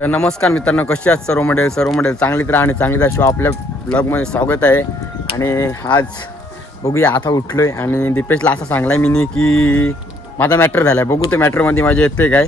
तर नमस्कार मित्रांनो कशी आहात सर्व मंडळी? सर्व मंडळी चांगलीच राहा आणि चांगलीच अशी आपल्या ब्लॉगमध्ये स्वागत आहे. आणि आज बघूया आता उठलो आहे आणि दीपेशला असं सांगला आहे मी की माझा मॅटर झाला आहे बघू ते मॅटरमध्ये माझे येते काय.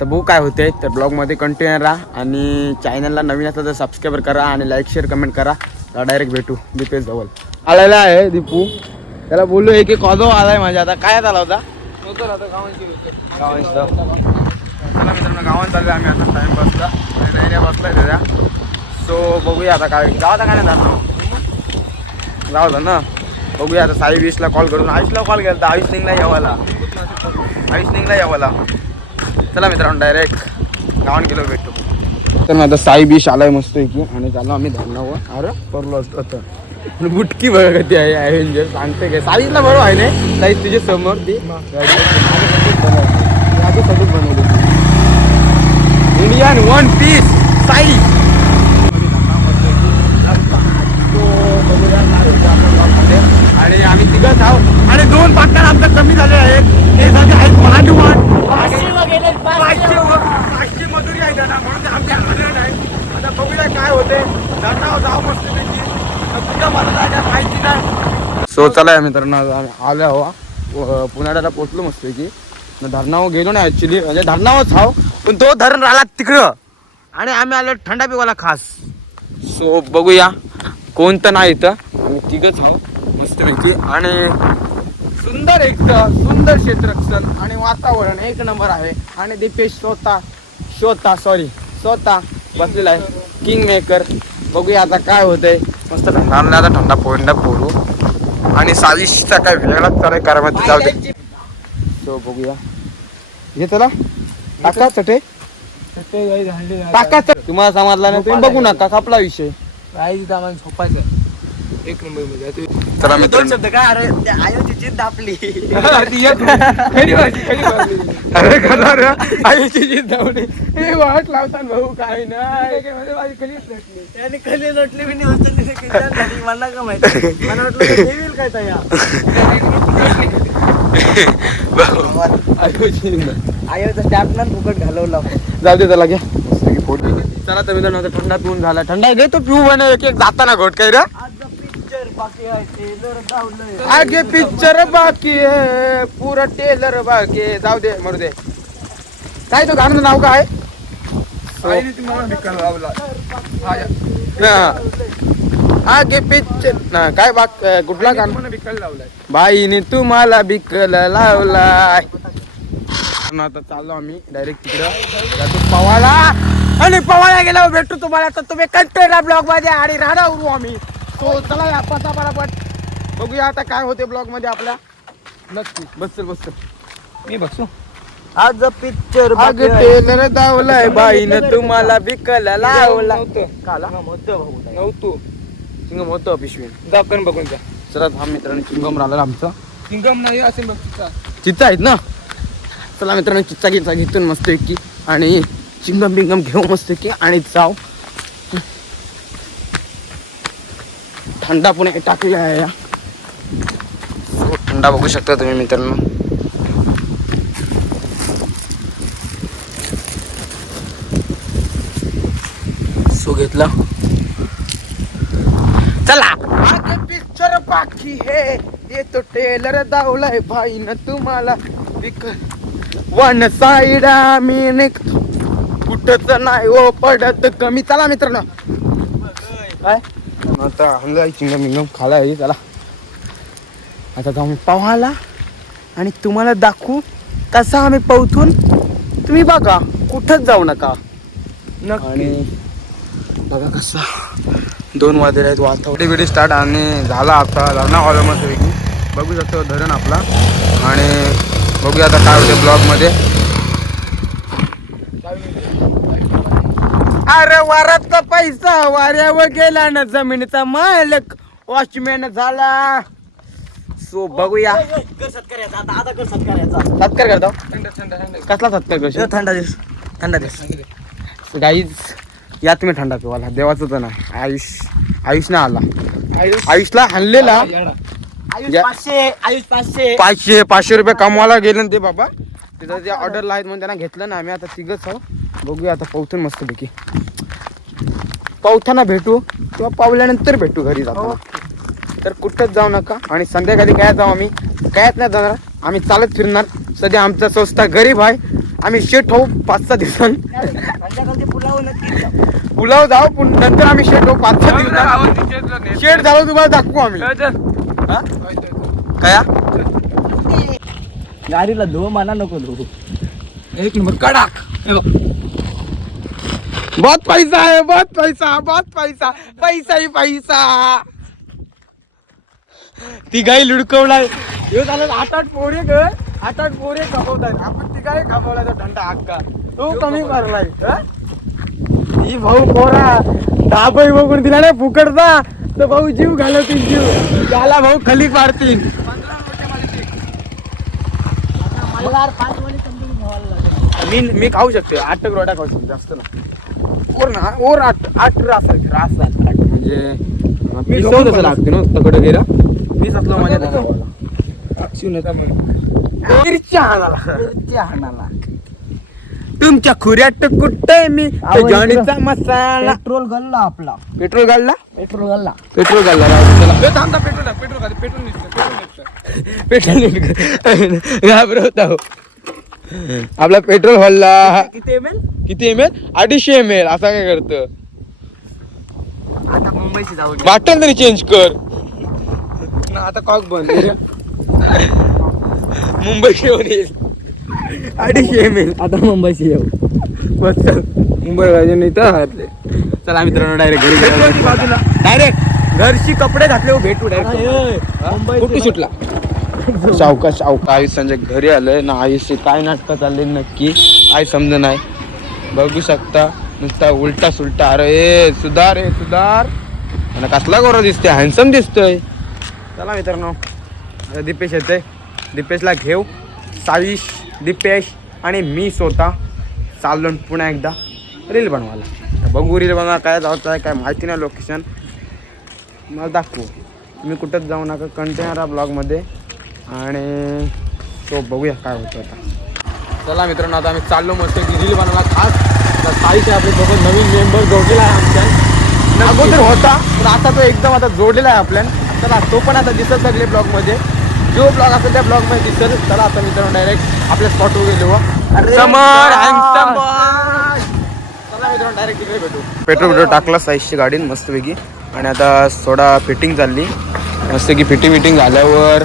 तर बघू काय होते तर ब्लॉगमध्ये कंटिन्यू राहा आणि चॅनलला नवीन असलं तर सबस्क्राईब करा आणि लाईक शेअर कमेंट करा. तर डायरेक्ट भेटू दीपेश जवळ. आलेला आहे दीपू. त्याला बोललो एक एक कॉदो आलाय माझ्या. आता काय झाला होता? चला मित्रांनो गावात चाललो आम्ही आता टाइम बसला आणि नाही नाही बसलाय त्याच्या सो बघूया आता काय गावात काय नाही जाणार. गावात ना. बघूया आता साई वीसला कॉल करून. आयुषला कॉल केला आयुष निघला यावाला आयुष निघला यावाला चला मित्रांनो डायरेक्ट गावात गेलो भेटतो तर मग आता साई बीश आलाय मस्त की आणि चाललो आम्ही धरणावर. अरे परलो असतो आता. आणि बुटकी बघा कधी आहे. ॲव्हेंजर सांगते काय. साईजला बरोबर आहे ना? साईज तुझ्या समोर ती. सगळं बनवली इंडियन वन पीस साई आणि आम्ही तिघच आहोत. आणि दोन पाककार आमच्या कमी झाले आहेत. ते झाले आहेत मराठी वन पाचशे व- पाचशे मजुरी आहे त्यांना म्हणून आमच्या हातात आहे आता बघूया काय होते. धरणावर जाऊ मस्त कुठं मला माहिती नाही. सो चला मित्रांनो आम्ही आलो आहो पुण्याला पोचलो मस्त की धरणावर गेलो नाही ऍक्च्युली म्हणजे धरणावरच आहो पण तो धरण राहिला तिकडं. आणि आम्ही आलो थंडा पिवाला खास. सो बघूया. कोणतं नाही इथं. आम्ही तिघच मस्त मस्तपैकी. आणि सुंदर एक सुंदर क्षेत्रक्षण आणि वातावरण एक नंबर आहे. आणि दीपेश स्वतः स्वतः सॉरी स्वतः बसलेला आहे. किंग मेकर बघूया आता काय होतंय. मस्त थंडा आणला आता थंडा पोंडा फोडू आणि साजिशचा काय वेगळाच करायला करामध्ये जाऊ दे. सो बघूया. हे चला टाका चटे. टाका चट. तुम्हाला समजला नाही तुम्ही बघू नका कापला विषय. एक नंबरमध्ये. चला मित्रांनो. काय? अरे आयोची अरे रे, आईची जीत धावली हे वाट लावतात भाऊ काय नाही. त्याने कधी लोटली मी नाही मला का माहिती मला वाटलं ते काय तया धावली. आयोचा स्टॅपला फुकट घालवला. जाऊ दे त्याला घ्या. चला तर मित्रांनो थंडा पिऊन झाला. थंडा घे तो पिऊ म्हणे एक एक जाताना घोट काय रे. आगे पिक्चर बाकी आहे पुरा टेलर बाकी आहे. जाऊ दे मरू दे. काय तो गाण्याचं नाव काय. आगे पिक्चर ना काय बाग कुठला गाणं बाईने तुम्हाला बिकल लावलाय. आता चाललो आम्ही डायरेक्ट तिकडं. जातो पवाला आणि पवाला गेल्यावर भेटू तुम्हाला. तर तुम्ही कंटेला ब्लॉगमध्ये आणि राहणार उरू आम्ही. तो चला या पता पटापट बघूया आता काय होते ब्लॉगमध्ये आपल्या. नक्की. बस बस मी बसू? आज पिक्चर अग टेलर दावलाय बाईनं तुम्हाला बिकल लावला. काला? नव्हतो चिंगम होतं पिशवी दाखवून बघून जा. चला हा मित्रांनो चिंगम राहिला आमचा. सिंगम नाही असेल बघ चित्ता आहेत ना? चला मित्रांनो चित्ता घ्यायचा घेतून मस्त की आणि चिंगम बिंगम घेऊ मस्त की आणि जाऊ. थंडा पुणे टाकूया आहे या. So, थंडा बघू शकता तुम्ही मित्रांनो. सो घेतला. चला. आगे पिक्चर बाकी है ये तो टेलर दावलाय भाई न तुम्हाला. पिक वन साइड आम्ही निघतो. कुठच नाही ओ पडत कमी. चला मित्रांनो. काय? आता हंगाई चिंगम खाला आहे चला. आता जाऊन पवाला आणि तुम्हाला दाखवू कसा आम्ही पवथून तुम्ही बघा कुठंच जाऊ नका. आणि बघा कसा दोन वाजले आहेत वातावरण व्हिडिओ स्टार्ट आणि झाला आता. लग्न हॉलमध्ये बघू शकतो धरण आपला. आणि बघूया आता काय होते ब्लॉगमध्ये. अरे वारातला पैसा वाऱ्यावर गेला ना जमिनीचा मालक. वॉचमॅन झाला. सो बघूया. सत्कार करतो. थंड थंड थंड कसला सत्कार करशील? थंडा दिवस थंडा दिवस गाईज या तुम्ही थंडा पिवाला. देवाचं तर नाही. आयुष आयुष नाही आला आयुषला हाणलेला. या- पाचशे आयुष पाचशे. पाचशे पाचशे रुपये कमवायला गेले ना ते बाबा. तिथं ते ऑर्डरला आहेत म्हणून त्यांना घेतलं ना आम्ही आता तिघच आहो बघूया आता पावथून मस्तपैकी. पावथाना भेटू किंवा पावल्यानंतर भेटू घरी जातो तर कुठंच जाऊ नका आणि संध्याकाळी काय जाऊ आम्ही? कायच नाही जाणार. आम्ही चालत फिरणार. सध्या आमचा संस्था गरीब आहे. आम्ही शेट होऊ पाच सहा दिवसांनी. संध्याकाळची पुलाव नक्की पुलाव जाऊ पण नंतर आम्ही शेट होऊ पाच सहा दिवसांनी. शेट झालं तुम्हाला दाखवू आम्ही. हा? काय गाडीला धुव मला नको धुवू. एक नंबर कडाक हे बघ. बहुत पैसा आहे बहुत पैसा बहुत पैसा पैसा ही पैसा. ती गाई लुडकवलाय. ह्यो झालं आठ आठ पोरे ग. आठ आठ पोरे खपवतायत आपण ती गाय खपवलाय तो दंडा हक्का. तो कमी करलाय ही? भाऊ पोरा. दाबई बघून दिला ना फुकटचा. तर भाऊ जीव घालवतील जीव. त्याला भाऊ खली पाडतील. मी मी खाऊ शकते आठ रोटा खाऊ शकतो जास्त ना ओर ना ओर आठ आठ रास रास म्हणजे मी सौ तसं लागते ना तकडे गेला? मी सतलो माझ्या मिरच्या हाणाला मिरच्या हाणाला तुमच्या खुऱ्यात कुठे मी? आवाज जॉनीचा मसाला. पेट्रोल गल्ला आपला. पेट्रोल घालला पेट्रोल गल्ला. पेट्रोल घालला राव. चला. पेट्रोल पेट्रोल पेट्रोल घाबरवता हो आपला पेट्रोल हल्ला. किती एम एल किती एम एल अडीचशे एम एल असा काय करतं? आता मुंबईची जाऊ दे. वाटेल तरी चेंज कर. ना आता कॉक बंद. मुंबई शेवून येईल. अडीचशे एम एल आता मुंबईची येऊ चल मुंबई वाजे नाही तर हातले चला मित्रांनो डायरेक्ट घरी बाजूला? डायरेक्ट घरची कपडे घातले हो भेटू डायरेक्ट कुठे सुटला? सावका सावका आई संजय घरी आलंय. ना आयुष्य काय नाटकं चालले नक्की? आई समज नाही. बघू शकता नुसता उलटा सुलटा. अरे सुधार ए सुधार. आणि कसला गोरा दिसतोय हॅन्सम दिसतोय. चला मित्रांनो दीपेश येते दीपेशला घेऊ. साविश दीपेश आणि मी स्वतः चाललो पुन्हा एकदा रील बनवायला. तर बघू रील बनवा काय जायचं आहे काय माहिती नाही लोकेशन. मला दाखवू. मी कुठंच जाऊ नका कंटेनर हा ब्लॉगमध्ये. आणि तो बघूया काय होतं आता. चला मित्रांनो आता आम्ही चाललो मस्त की रील बनवला खास. आता आहे आपली दोघं नवीन मेंबर जोडलेला आहे आमच्या अगोदर होता पण आता तो एकदम आता जोडलेला आहे आपल्या चला तो पण आता दिसत सगळे ब्लॉगमध्ये. जो ब्लॉग असेल त्या ब्लॉगमध्ये दिसेल चला आता मित्रांनो डायरेक्ट आपल्या स्पॉटवर गेलो अरे समर. चला मित्रांनो डायरेक्ट तिकडे भेटू. पेट्रोल पेट्रोल टाकला साईजची गाडीत मस्तपैकी. आणि आता थोडा फिटिंग चालली. मस्त की फिटिंग विटिंग झाल्यावर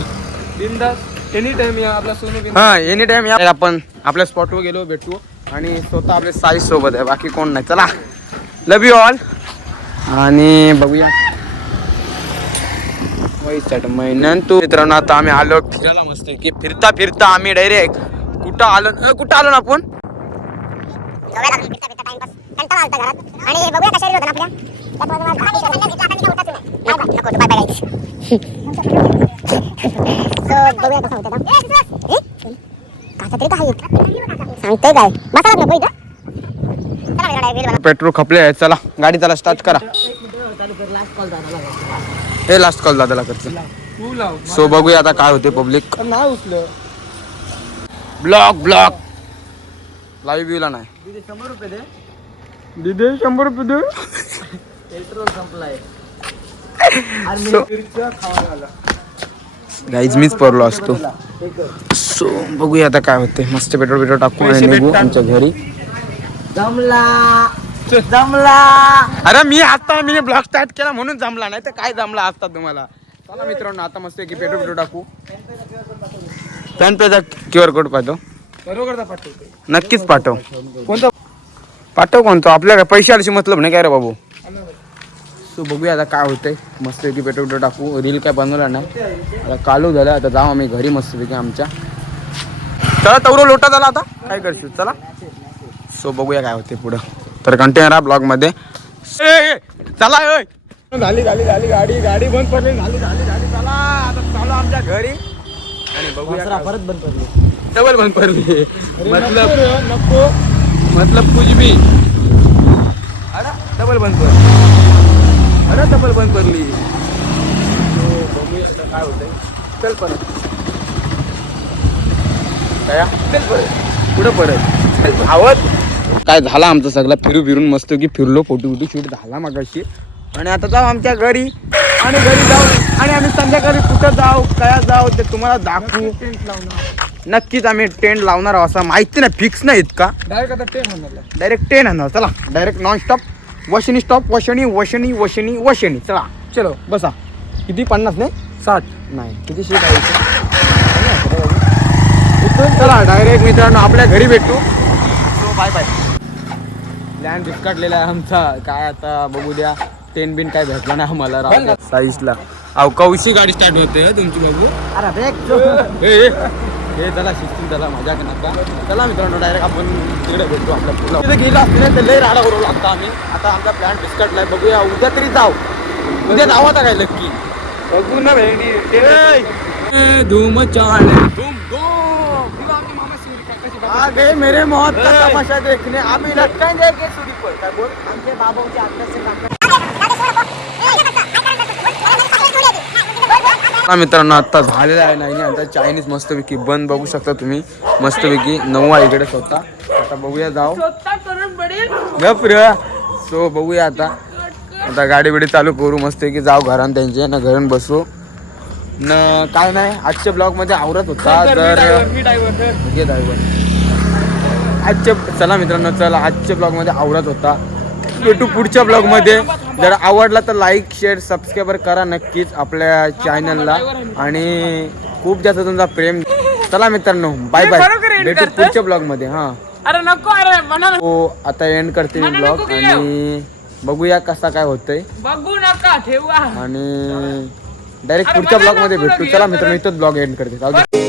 एनी टाइम या आपला सोनू हा एनी टाइम या. आपण आपल्या स्पॉटवर गेलो भेटू. आणि स्वतः आपले साईज सोबत आहे बाकी कोण नाही. चला. लव यू ऑल आणि बघूया. महिन्यान तू मित्रांनो आता आम्ही आलो फिरायला मस्त की फिरता फिरता आम्ही डायरेक्ट कुठं आलो अ, कुठं आलो ना आपण? काय? बसा चला. पेट्रोल खपले चला गाडी त्याला स्टार्ट करा. हे लास्ट कॉल दादाला करतो. सो बघूया आता काय होते पब्लिक नाही उचलं ब्लॉक ब्लॉक लाईव्ह व्ह्यूला नाही. तिथे शंभर रुपये दे. दिदे शंभर रुपये दे. पेट्रोल संपलाय. So- गाईज मीच पडलो असतो. सो बघूया आता काय होते. मस्त पेट्रोल पेट्रोल टाकून आणि निघू आमच्या घरी. जमला. जमला. अरे मी आता मी ब्लॉग स्टार्ट केला म्हणून जमला नाही तर काय जमला असता तुम्हाला? चला मित्रांनो आता मस्त की पेट्रोल पेट्रोल टाकू. पॅन पेचा क्यू आर कोड पाठव. बरोबर पाठवते नक्कीच पाठव. कोणता? पाठव कोणतो? आपल्या काय पैशाशी मतलब नाही काय रे बाबू? सो बघूया आता काय होतंय. मस्तपैकी पेट्रोल पेट्रोल टाकू. रील काय बनवला नाही. आता कालू झालं आता जाऊ आम्ही घरी मस्तपैकी आमच्या. चला तवरो लोटा झाला आता. काय करशील? चला. सो बघूया काय होते पुढं. तर कंटेनर हा ब्लॉगमध्ये चला. झाली झाली झाली गाडी गाडी बंद पडली. झाली झाली झाली चला. आता चालू आमच्या घरी. आणि बघूया परत बंद पडली. डबल बंद पडली. मतलब नको मतलब कुछ भी. अरे डबल बंद पडली. अरे डबल बंद पडली. तो बघूया काय होतंय. चल परत. काय चल परत. पुढं आवाज. काय झाला आमचं सगळं? फिरू फिरून मस्त की फिरलो फोटो बिटू शूट झाला मगाशी. आणि आता जाऊ आमच्या घरी. आणि घरी जाऊ. आणि आम्ही संध्याकाळी कुठं जाऊ काय जाऊ ते तुम्हाला दाखवू. नक्कीच आम्ही टेंट लावणार आहोत असं माहिती नाही फिक्स नाही का डायरेक्ट आता टेन म्हणणार डायरेक्ट टेन आणणार. चला डायरेक्ट नॉन स्टॉप वशनी स्टॉप वशनी वशनी वशनी वशनी. चला चलो. बसा. किती? पन्नास नाही? साठ. नाही किती शीट आहे चला डायरेक्ट मित्रांनो आपल्या घरी भेटू. सो बाय बाय प्लॅन डिस्काटलेला आहे आमचा. काय आता बघू द्या. टेन बिन काय भेटला नाही आम्हाला राव साईजला. अहो कौशी गाडी स्टार्ट होते हं तुमची बघू अरे ब्रेक ए ए, हे चला शिस्तीन चला मजा नका. चला मित्रांनो डायरेक्ट आपण तिकडे भेटू आपल्या पुढला तिथे गेलो असते ना तर लय राडा करू लागता आम्ही. आता आमचा प्लॅन डिस्कटलाय बघूया उद्या तरी जाऊ. उद्या जाऊ आता काय नक्की. बघू ना धूम चाले. धूम आ मेरे मौत का तमाशा देखने। अभी लटकाएं देंगे सूरी पर काय बोल? आमचे बाबाचे अभ्यास काम मित्रांनो आता झालेला आहे नाही आता चायनीज मस्तपैकी बंद बघू शकता तुम्ही. मस्तपैकी नऊ आहे इकडे स्वतः. आता बघूया जाऊ. गप रे. सो बघूया आता. आता गाडी बिडी चालू करू मस्त की जाऊ घरान त्यांचे ना घरून बसू. न काय नाही आजच्या ब्लॉगमध्ये आवरत होता तर घे driver. आजच्या चला मित्रांनो चला आजच्या ब्लॉगमध्ये आवडत होता. भेटू पुढच्या ब्लॉगमध्ये जर आवडला तर लाईक शेअर सबस्क्राईबर करा नक्कीच आपल्या चॅनलला आणि खूप जास्त तुमचा प्रेम. चला मित्रांनो बाय बाय भेटू पुढच्या ब्लॉगमध्ये हा. अरे नको अरे हो आता एंड करते मी ब्लॉग आणि बघूया कसा काय होतंय. बघू नका ठेवा. आणि डायरेक्ट पुढच्या ब्लॉगमध्ये भेटू. चला मित्रांनो इथंच ब्लॉग एंड करते.